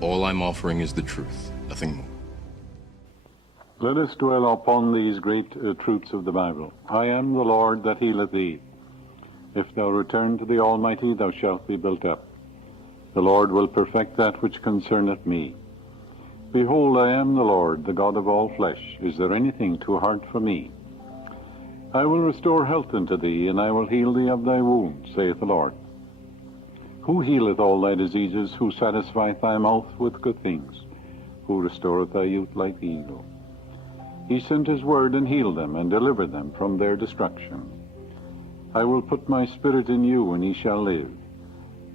All I'm offering is the truth, nothing more. Let us dwell upon these great truths of the Bible. I am the Lord that healeth thee. If thou return to the Almighty, thou shalt be built up. The Lord will perfect that which concerneth me. Behold, I am the Lord, the God of all flesh. Is there anything too hard for me? I will restore health unto thee, and I will heal thee of thy wounds, saith the Lord. Who healeth all thy diseases? Who satisfieth thy mouth with good things? Who restoreth thy youth like the eagle? He sent his word and healed them, and delivered them from their destruction. I will put my spirit in you, and he shall live.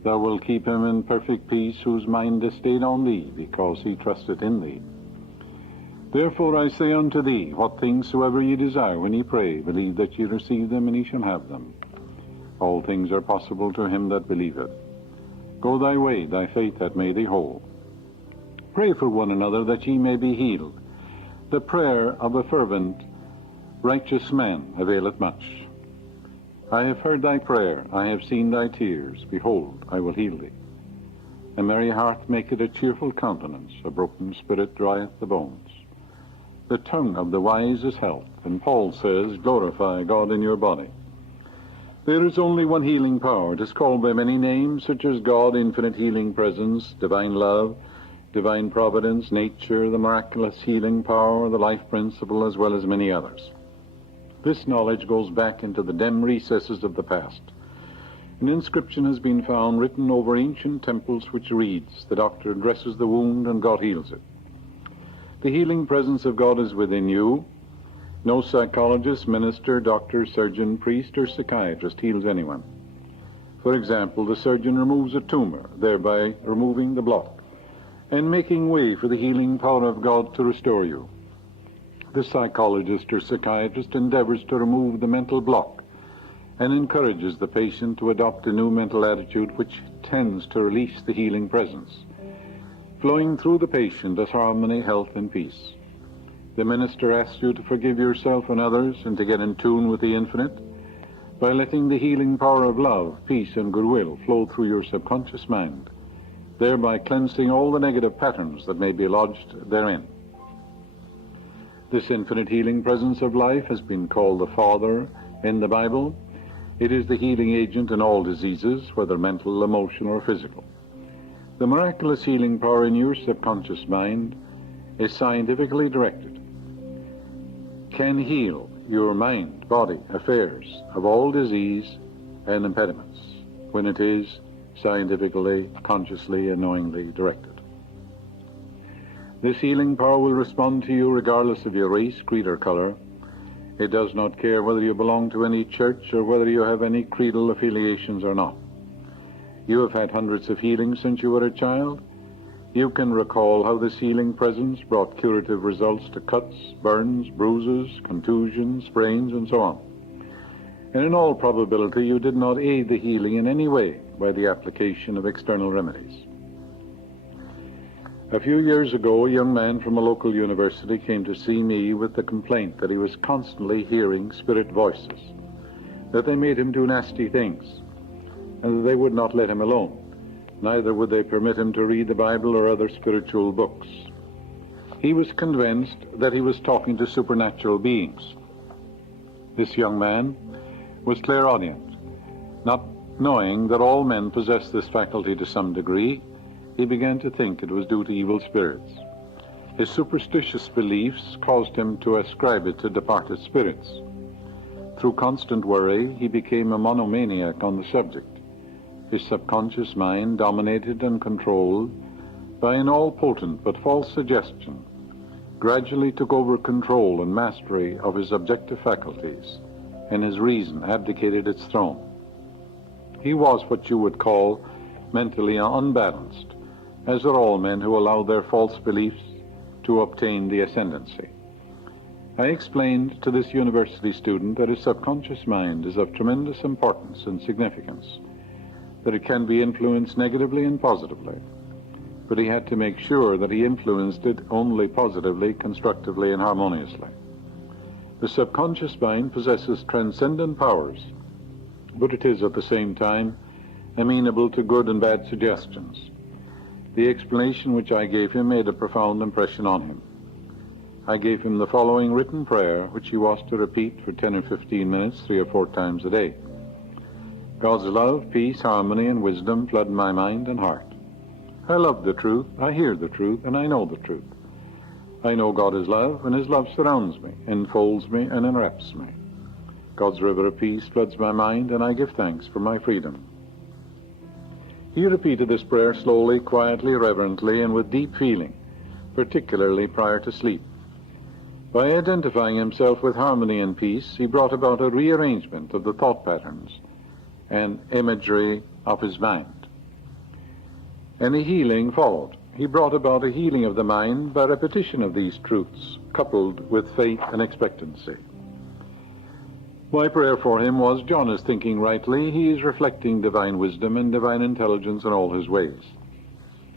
Thou wilt keep him in perfect peace, whose mind is stayed on thee, because he trusteth in thee. Therefore I say unto thee, what things soever ye desire when ye pray, believe that ye receive them, and ye shall have them. All things are possible to him that believeth. Go thy way, thy faith hath made thee whole. Pray for one another, that ye may be healed. The prayer of a fervent, righteous man availeth much. I have heard thy prayer, I have seen thy tears. Behold, I will heal thee. A merry heart maketh a cheerful countenance, a broken spirit drieth the bones. The tongue of the wise is health, and Paul says, glorify God in your body. There is only one healing power. It is called by many names, such as God, infinite healing presence, divine love, divine providence, nature, the miraculous healing power, the life principle, as well as many others. This knowledge goes back into the dim recesses of the past. An inscription has been found written over ancient temples which reads, the doctor dresses the wound and God heals it. The healing presence of God is within you. No psychologist, minister, doctor, surgeon, priest, or psychiatrist heals anyone. For example, the surgeon removes a tumor, thereby removing the block, and making way for the healing power of God to restore you. The psychologist or psychiatrist endeavors to remove the mental block and encourages the patient to adopt a new mental attitude which tends to release the healing presence, flowing through the patient as harmony, health, and peace. The minister asks you to forgive yourself and others and to get in tune with the infinite by letting the healing power of love, peace, and goodwill flow through your subconscious mind, thereby cleansing all the negative patterns that may be lodged therein. This infinite healing presence of life has been called the Father in the Bible. It is the healing agent in all diseases, whether mental, emotional, or physical. The miraculous healing power in your subconscious mind is scientifically directed, can heal your mind, body, affairs of all disease and impediments when it is scientifically, consciously, and knowingly directed. This healing power will respond to you regardless of your race, creed, or color. It does not care whether you belong to any church or whether you have any creedal affiliations or not. You have had hundreds of healings since you were a child. You can recall how this healing presence brought curative results to cuts, burns, bruises, contusions, sprains, and so on. And in all probability, you did not aid the healing in any way by the application of external remedies. A few years ago, a young man from a local university came to see me with the complaint that he was constantly hearing spirit voices, that they made him do nasty things, and that they would not let him alone. Neither would they permit him to read the Bible or other spiritual books. He was convinced that he was talking to supernatural beings. This young man was clairaudient. Not knowing that all men possess this faculty to some degree, he began to think it was due to evil spirits. His superstitious beliefs caused him to ascribe it to departed spirits. Through constant worry, he became a monomaniac on the subject. His subconscious mind, dominated and controlled by an all-potent but false suggestion, gradually took over control and mastery of his objective faculties, and his reason abdicated its throne. He was what you would call mentally unbalanced, as are all men who allow their false beliefs to obtain the ascendancy. I explained to this university student that his subconscious mind is of tremendous importance and significance, that it can be influenced negatively and positively, but he had to make sure that he influenced it only positively, constructively, and harmoniously. The subconscious mind possesses transcendent powers, but it is at the same time amenable to good and bad suggestions. The explanation which I gave him made a profound impression on him. I gave him the following written prayer, which he was to repeat for 10 or 15 minutes, 3 or 4 times a day. God's love, peace, harmony, and wisdom flood my mind and heart. I love the truth, I hear the truth, and I know the truth. I know God is love, and his love surrounds me, enfolds me, and enwraps me. God's river of peace floods my mind, and I give thanks for my freedom. He repeated this prayer slowly, quietly, reverently, and with deep feeling, particularly prior to sleep. By identifying himself with harmony and peace, he brought about a rearrangement of the thought patterns and imagery of his mind. And a healing followed. He brought about a healing of the mind by repetition of these truths, coupled with faith and expectancy. My prayer for him was, John is thinking rightly. He is reflecting divine wisdom and divine intelligence in all his ways.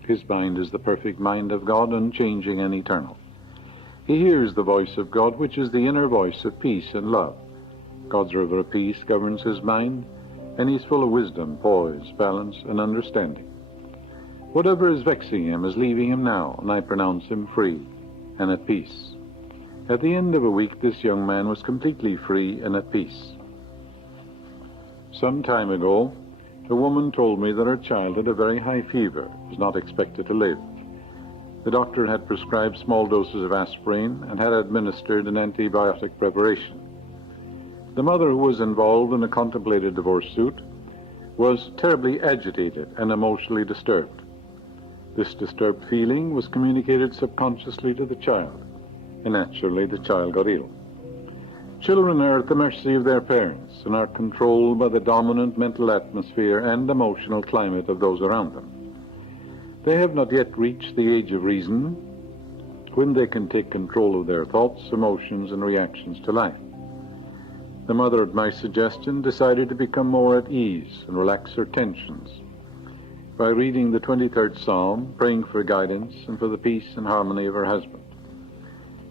His mind is the perfect mind of God, unchanging and eternal. He hears the voice of God, which is the inner voice of peace and love. God's river of peace governs his mind, and he is full of wisdom, poise, balance, and understanding. Whatever is vexing him is leaving him now, and I pronounce him free and at peace. At the end of a week, this young man was completely free and at peace. Some time ago, a woman told me that her child had a very high fever, was not expected to live. The doctor had prescribed small doses of aspirin and had administered an antibiotic preparation. The mother, who was involved in a contemplated divorce suit, was terribly agitated and emotionally disturbed. This disturbed feeling was communicated subconsciously to the child, and naturally the child got ill. Children are at the mercy of their parents and are controlled by the dominant mental atmosphere and emotional climate of those around them. They have not yet reached the age of reason when they can take control of their thoughts, emotions, and reactions to life. The mother, at my suggestion, decided to become more at ease and relax her tensions by reading the 23rd Psalm, praying for guidance and for the peace and harmony of her husband.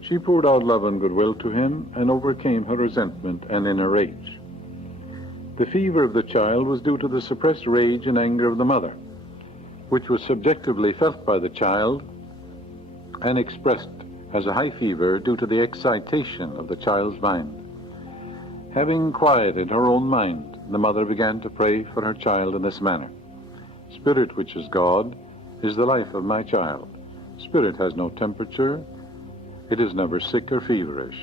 She poured out love and goodwill to him and overcame her resentment and inner rage. The fever of the child was due to the suppressed rage and anger of the mother, which was subjectively felt by the child and expressed as a high fever due to the excitation of the child's mind. Having quieted her own mind, the mother began to pray for her child in this manner. Spirit, which is God, is the life of my child. Spirit has no temperature. It is never sick or feverish.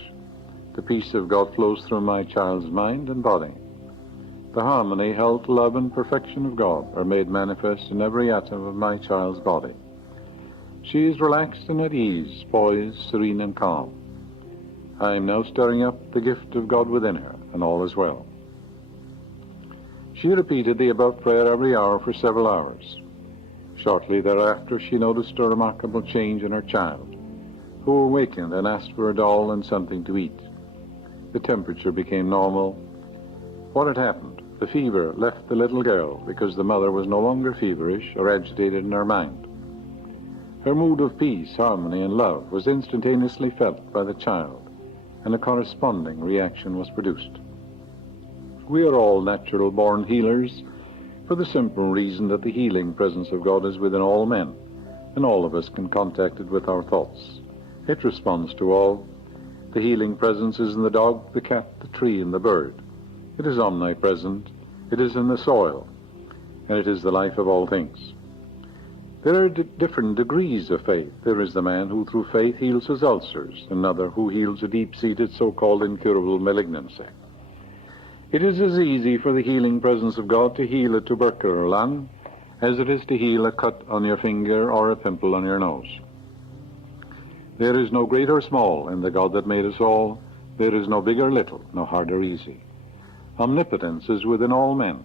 The peace of God flows through my child's mind and body. The harmony, health, love, and perfection of God are made manifest in every atom of my child's body. She is relaxed and at ease, poised, serene, and calm. I am now stirring up the gift of God within her, and all is well. She repeated the above prayer every hour for several hours. Shortly thereafter, she noticed a remarkable change in her child, who awakened and asked for a doll and something to eat. The temperature became normal. What had happened? The fever left the little girl because the mother was no longer feverish or agitated in her mind. Her mood of peace, harmony, and love was instantaneously felt by the child, and a corresponding reaction was produced. We are all natural-born healers for the simple reason that the healing presence of God is within all men, and all of us can contact it with our thoughts. It responds to all. The healing presence is in the dog, the cat, the tree, and the bird. It is omnipresent. It is in the soil, and it is the life of all things. There are different degrees of faith. There is the man who through faith heals his ulcers, another who heals a deep-seated so-called incurable malignancy. It is as easy for the healing presence of God to heal a tubercular lung as it is to heal a cut on your finger or a pimple on your nose. There is no great or small in the God that made us all. There is no big or little, no hard or easy. Omnipotence is within all men.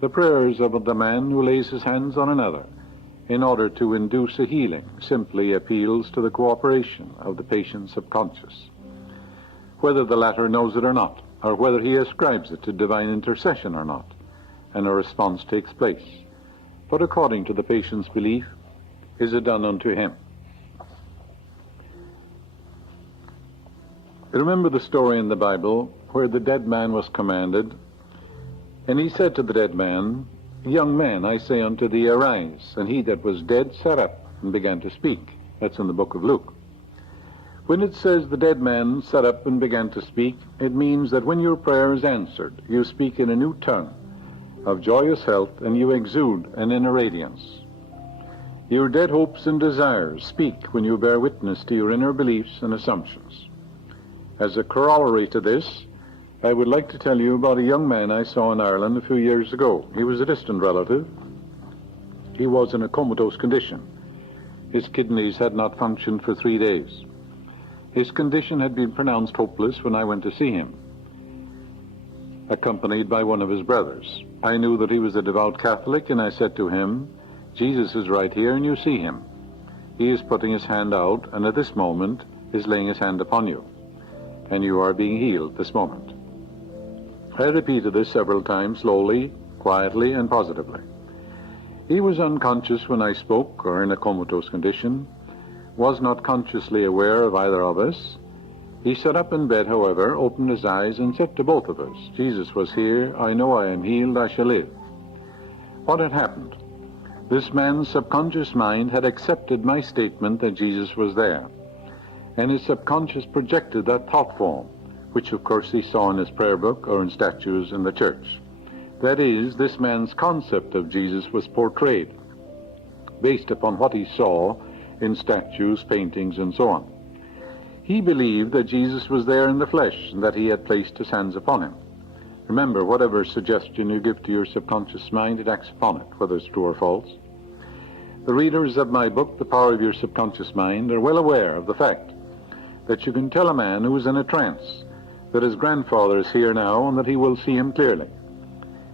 The prayers of the man who lays his hands on another in order to induce a healing simply appeals to the cooperation of the patient's subconscious. Whether the latter knows it or not, or whether he ascribes it to divine intercession or not, and a response takes place. But according to the patient's belief, is it done unto him. Remember the story in the Bible where the dead man was commanded, and he said to the dead man, Young man, I say unto thee, arise. And he that was dead sat up and began to speak. That's in the book of Luke. When it says the dead man sat up and began to speak, it means that when your prayer is answered, you speak in a new tongue of joyous health, and you exude an inner radiance. Your dead hopes and desires speak when you bear witness to your inner beliefs and assumptions. As a corollary to this, I would like to tell you about a young man I saw in Ireland a few years ago. He was a distant relative. He was in a comatose condition. His kidneys had not functioned for 3 days. His condition had been pronounced hopeless when I went to see him, accompanied by one of his brothers. I knew that he was a devout Catholic, and I said to him, Jesus is right here, and you see him. He is putting his hand out, and at this moment is laying his hand upon you, and you are being healed this moment. I repeated this several times, slowly, quietly, and positively. He was unconscious when I spoke, or in a comatose condition, was not consciously aware of either of us. He sat up in bed, however, opened his eyes, and said to both of us, Jesus was here, I know I am healed, I shall live. What had happened? This man's subconscious mind had accepted my statement that Jesus was there, and his subconscious projected that thought form, which of course he saw in his prayer book or in statues in the church. That is, this man's concept of Jesus was portrayed based upon what he saw in statues, paintings, and so on. He believed that Jesus was there in the flesh and that he had placed his hands upon him. Remember, whatever suggestion you give to your subconscious mind, it acts upon it, whether it's true or false. The readers of my book, The Power of Your Subconscious Mind, are well aware of the fact that you can tell a man who is in a trance that his grandfather is here now and that he will see him clearly.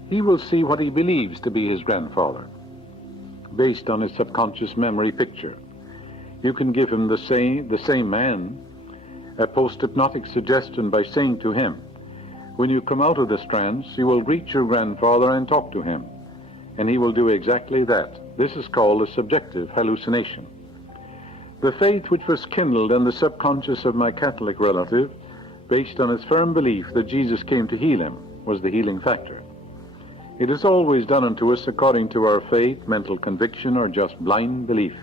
He will see what he believes to be his grandfather, based on his subconscious memory picture. You can give him the same man a post-hypnotic suggestion by saying to him, when you come out of this trance, you will greet your grandfather and talk to him, and he will do exactly that. This is called a subjective hallucination. The faith which was kindled in the subconscious of my Catholic relative, based on his firm belief that Jesus came to heal him, was the healing factor. It is always done unto us according to our faith, mental conviction, or just blind belief.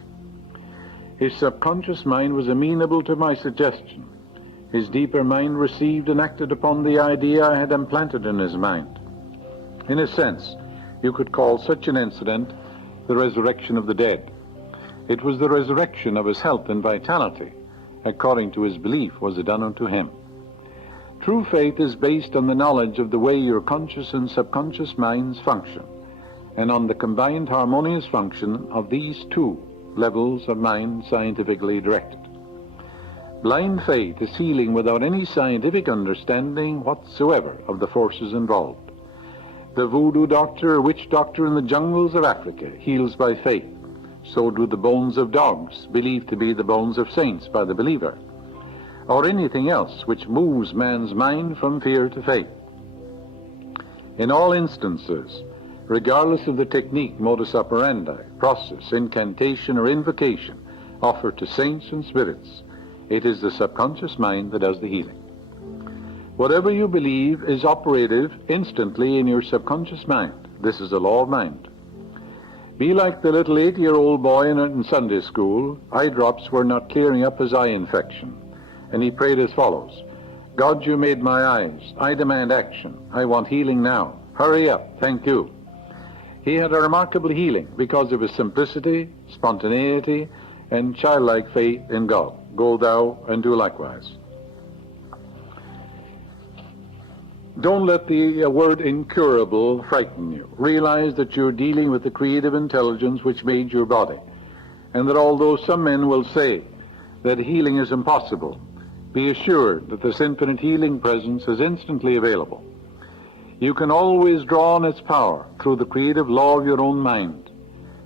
His subconscious mind was amenable to my suggestion. His deeper mind received and acted upon the idea I had implanted in his mind. In a sense, you could call such an incident the resurrection of the dead. It was the resurrection of his health and vitality, according to his belief was it done unto him. True faith is based on the knowledge of the way your conscious and subconscious minds function, and on the combined harmonious function of these two levels of mind scientifically directed. Blind faith is healing without any scientific understanding whatsoever of the forces involved. The voodoo doctor or witch doctor in the jungles of Africa heals by faith. So do the bones of dogs, believed to be the bones of saints by the believer, or anything else which moves man's mind from fear to faith. In all instances, regardless of the technique, modus operandi, process, incantation, or invocation offered to saints and spirits, it is the subconscious mind that does the healing. Whatever you believe is operative instantly in your subconscious mind. This is the law of mind. Be like the little 8-year-old boy in Sunday school. Eye drops were not clearing up his eye infection, and he prayed as follows: God, you made my eyes. I demand action. I want healing now. Hurry up. Thank you. He had a remarkable healing because of his simplicity, spontaneity, and childlike faith in God. Go thou and do likewise. Don't let the word incurable frighten you. Realize that you're dealing with the creative intelligence which made your body, and that although some men will say that healing is impossible, be assured that this infinite healing presence is instantly available. You can always draw on its power through the creative law of your own mind.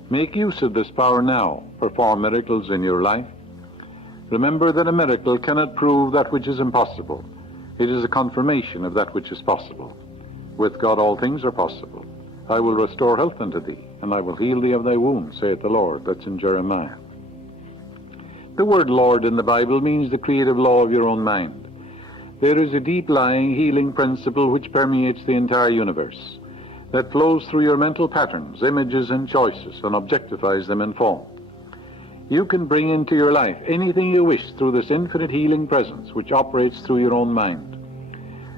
Make use of this power now. Perform miracles in your life. Remember that a miracle cannot prove that which is impossible. It is a confirmation of that which is possible. With God all things are possible. I will restore health unto thee, and I will heal thee of thy wounds, saith the Lord. That's in Jeremiah. The word Lord in the Bible means the creative law of your own mind. There is a deep-lying healing principle which permeates the entire universe. that flows through your mental patterns, images, and choices, and objectifies them in form. You can bring into your life anything you wish through this infinite healing presence which operates through your own mind.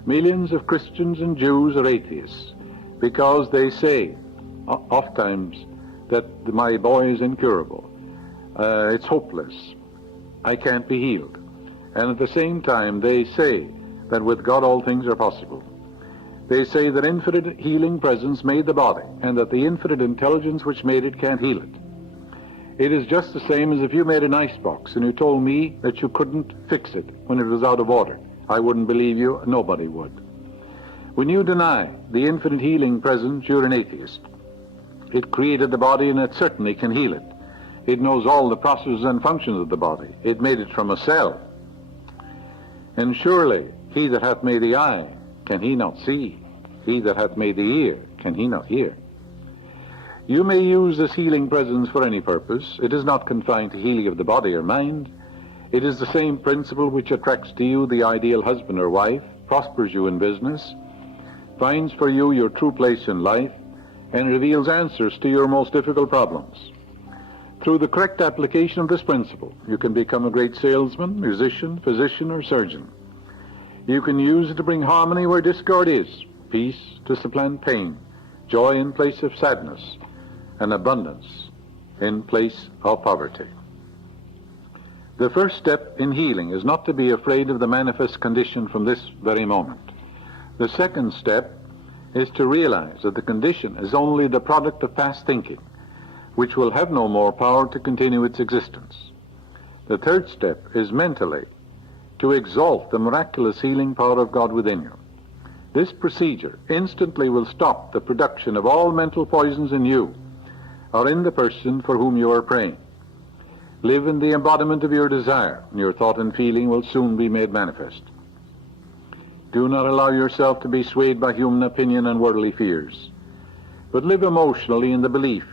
Millions of Christians and Jews are atheists because they say oftentimes that my boy is incurable, it's hopeless, I can't be healed. And at the same time they say that with God all things are possible. They say that infinite healing presence made the body and that the infinite intelligence which made it can't heal it. It is just the same as if you made an icebox and you told me that you couldn't fix it when it was out of order. I wouldn't believe you, nobody would. When you deny the infinite healing presence, you're an atheist. It created the body and it certainly can heal it. It knows all the processes and functions of the body. It made it from a cell. And surely he that hath made the eye, can he not see? He that hath made the ear, can he not hear? You may use this healing presence for any purpose. It is not confined to healing of the body or mind. It is the same principle which attracts to you the ideal husband or wife, prospers you in business, finds for you your true place in life, and reveals answers to your most difficult problems. Through the correct application of this principle, you can become a great salesman, musician, physician, or surgeon. You can use it to bring harmony where discord is, peace to supplant pain, joy in place of sadness, and abundance in place of poverty. The first step in healing is not to be afraid of the manifest condition from this very moment. The second step is to realize that the condition is only the product of past thinking, which will have no more power to continue its existence. The third step is mentally to exalt the miraculous healing power of God within you. This procedure instantly will stop the production of all mental poisons in you or in the person for whom you are praying. Live in the embodiment of your desire, and your thought and feeling will soon be made manifest. Do not allow yourself to be swayed by human opinion and worldly fears, but live emotionally in the belief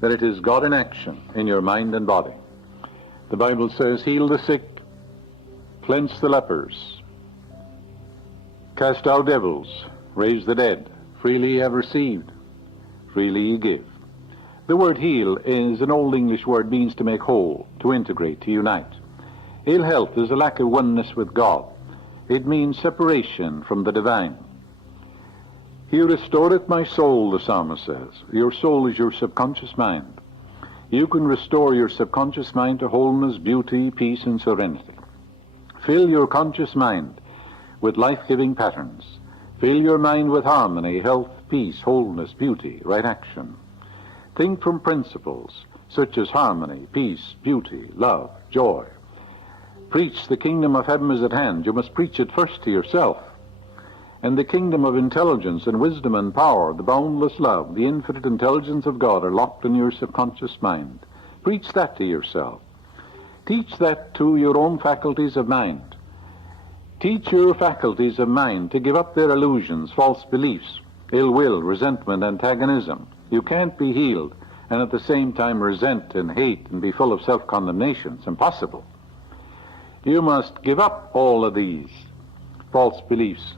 that it is God in action in your mind and body. The Bible says, heal the sick, cleanse the lepers, cast out devils, raise the dead. Freely ye have received, freely ye give. The word heal is an old English word, means to make whole, to integrate, to unite. Ill health is a lack of oneness with God. It means separation from the divine. He restoreth my soul, the psalmist says. Your soul is your subconscious mind. You can restore your subconscious mind to wholeness, beauty, peace, and serenity. Fill your conscious mind with life-giving patterns. Fill your mind with harmony, health, peace, wholeness, beauty, right action. Think from principles such as harmony, peace, beauty, love, joy. Preach the kingdom of heaven is at hand. You must preach it first to yourself. And the kingdom of intelligence and wisdom and power, the boundless love, the infinite intelligence of God are locked in your subconscious mind. Preach that to yourself. Teach that to your own faculties of mind. Teach your faculties of mind to give up their illusions, false beliefs, ill will, resentment, antagonism. You can't be healed and at the same time resent and hate and be full of self-condemnation. It's impossible. You must give up all of these false beliefs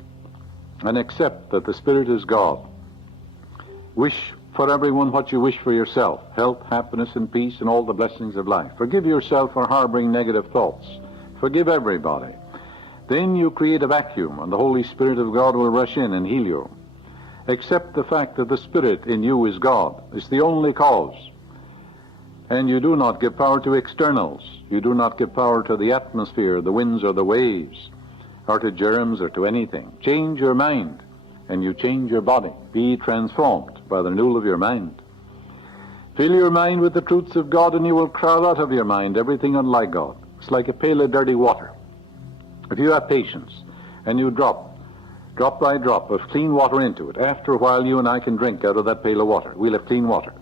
and accept that the Spirit is God. Wish for everyone what you wish for yourself, health, happiness, and peace, and all the blessings of life. Forgive yourself for harboring negative thoughts. Forgive everybody. Then you create a vacuum, and the Holy Spirit of God will rush in and heal you. Accept the fact that the Spirit in you is God. It's the only cause. And you do not give power to externals. You do not give power to the atmosphere, the winds, or the waves, or to germs, or to anything. Change your mind, and you change your body. Be transformed by the renewal of your mind. Fill your mind with the truths of God, and you will crowd out of your mind everything unlike God. It's like a pail of dirty water. If you have patience, and you drop by drop of clean water into it, after a while you and I can drink out of that pail of water. We'll have clean water.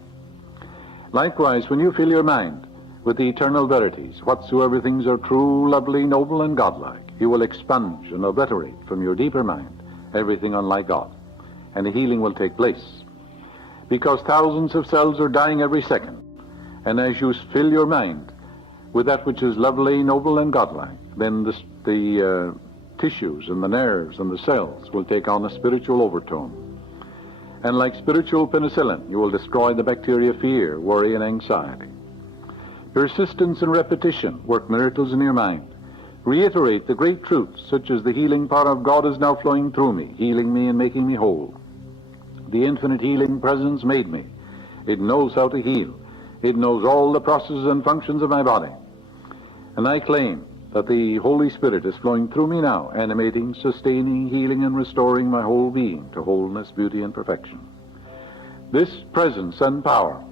Likewise, when you fill your mind with the eternal verities, whatsoever things are true, lovely, noble, and godlike, you will expunge and obliterate from your deeper mind everything unlike God, and the healing will take place. Because thousands of cells are dying every second, and as you fill your mind with that which is lovely, noble, and godlike, then the tissues and the nerves and the cells will take on a spiritual overtone. And like spiritual penicillin, you will destroy the bacteria of fear, worry, and anxiety. Persistence and repetition work miracles in your mind. Reiterate the great truths, such as the healing power of God is now flowing through me, healing me and making me whole. The infinite healing presence made me. It knows how to heal. It knows all the processes and functions of my body. And I claim that the Holy Spirit is flowing through me now, animating, sustaining, healing, and restoring my whole being to wholeness, beauty, and perfection. This presence and power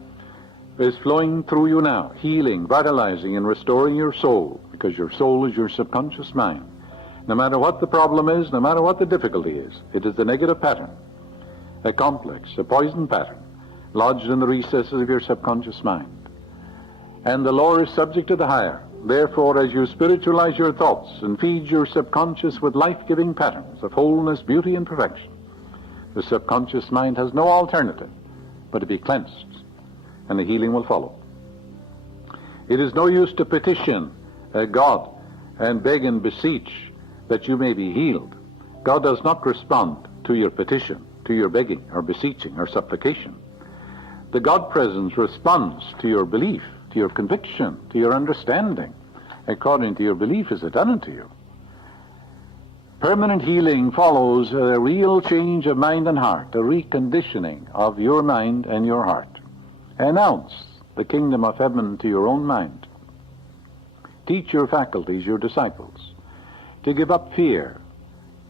is flowing through you now, healing, vitalizing, and restoring your soul, because your soul is your subconscious mind. No matter what the problem is, no matter what the difficulty is, it is a negative pattern, a complex, a poison pattern, lodged in the recesses of your subconscious mind. And the lower is subject to the higher. Therefore, as you spiritualize your thoughts and feed your subconscious with life-giving patterns of wholeness, beauty, and perfection, the subconscious mind has no alternative but to be cleansed, and the healing will follow. It is no use to petition God and beg and beseech that you may be healed. God does not respond to your petition, to your begging or beseeching or supplication. The God presence responds to your belief, to your conviction, to your understanding. According to your belief is it done unto you. Permanent healing follows a real change of mind and heart, a reconditioning of your mind and your heart. Announce the kingdom of heaven to your own mind. Teach your faculties, your disciples, to give up fear,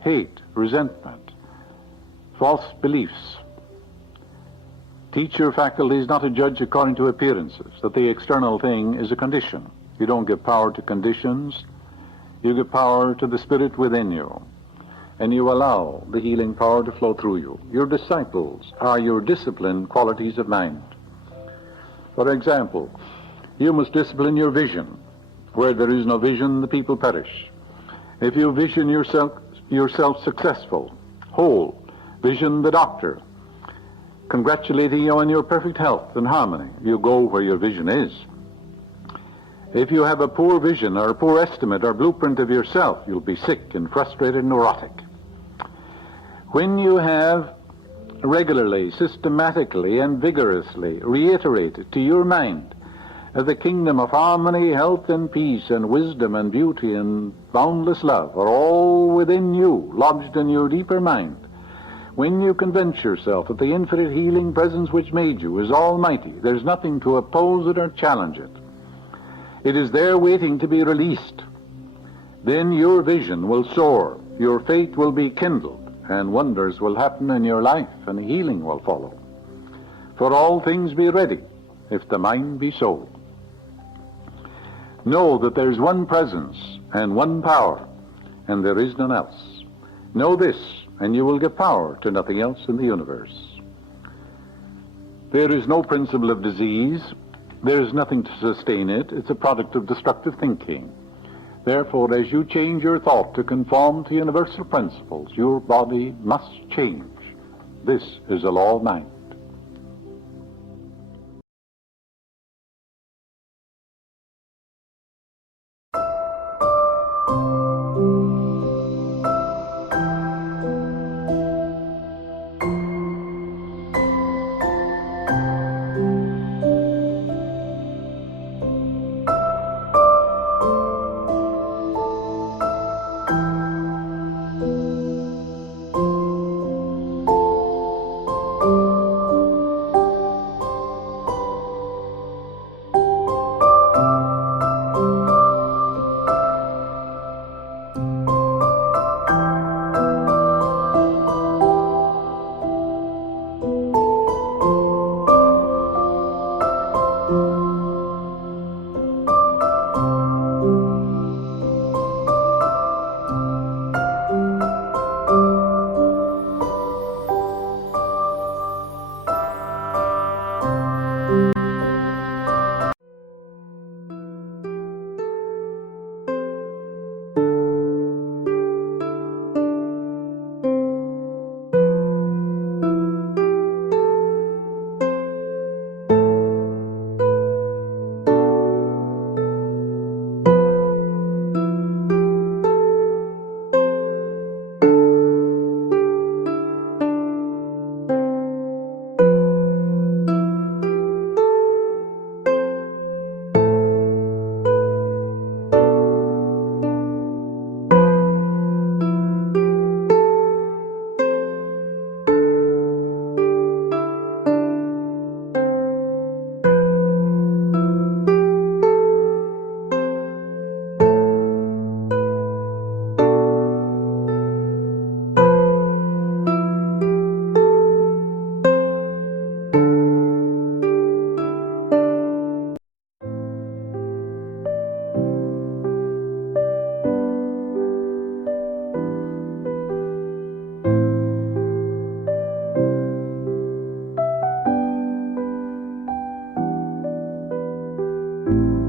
hate, resentment, false beliefs. Teach your faculties not to judge according to appearances, that the external thing is a condition. You don't give power to conditions. You give power to the Spirit within you, and you allow the healing power to flow through you. Your disciples are your disciplined qualities of mind. For example, you must discipline your vision. Where there is no vision, the people perish. If you vision yourself successful, whole, vision the doctor, congratulating you on your perfect health and harmony, you go where your vision is. If you have a poor vision or a poor estimate or blueprint of yourself, you'll be sick and frustrated and neurotic. When you have regularly, systematically, and vigorously reiterated to your mind the kingdom of harmony, health, and peace, and wisdom, and beauty, and boundless love are all within you, lodged in your deeper mind, when you convince yourself that the infinite healing presence which made you is almighty, there's nothing to oppose it or challenge it. It is there waiting to be released. Then your vision will soar, your faith will be kindled, and wonders will happen in your life, and healing will follow. For all things be ready, if the mind be so. Know that there is one presence and one power, and there is none else. Know this, and you will give power to nothing else in the universe. There is no principle of disease. There is nothing to sustain it. It's a product of destructive thinking. Therefore, as you change your thought to conform to universal principles, your body must change. This is a law of mind. you.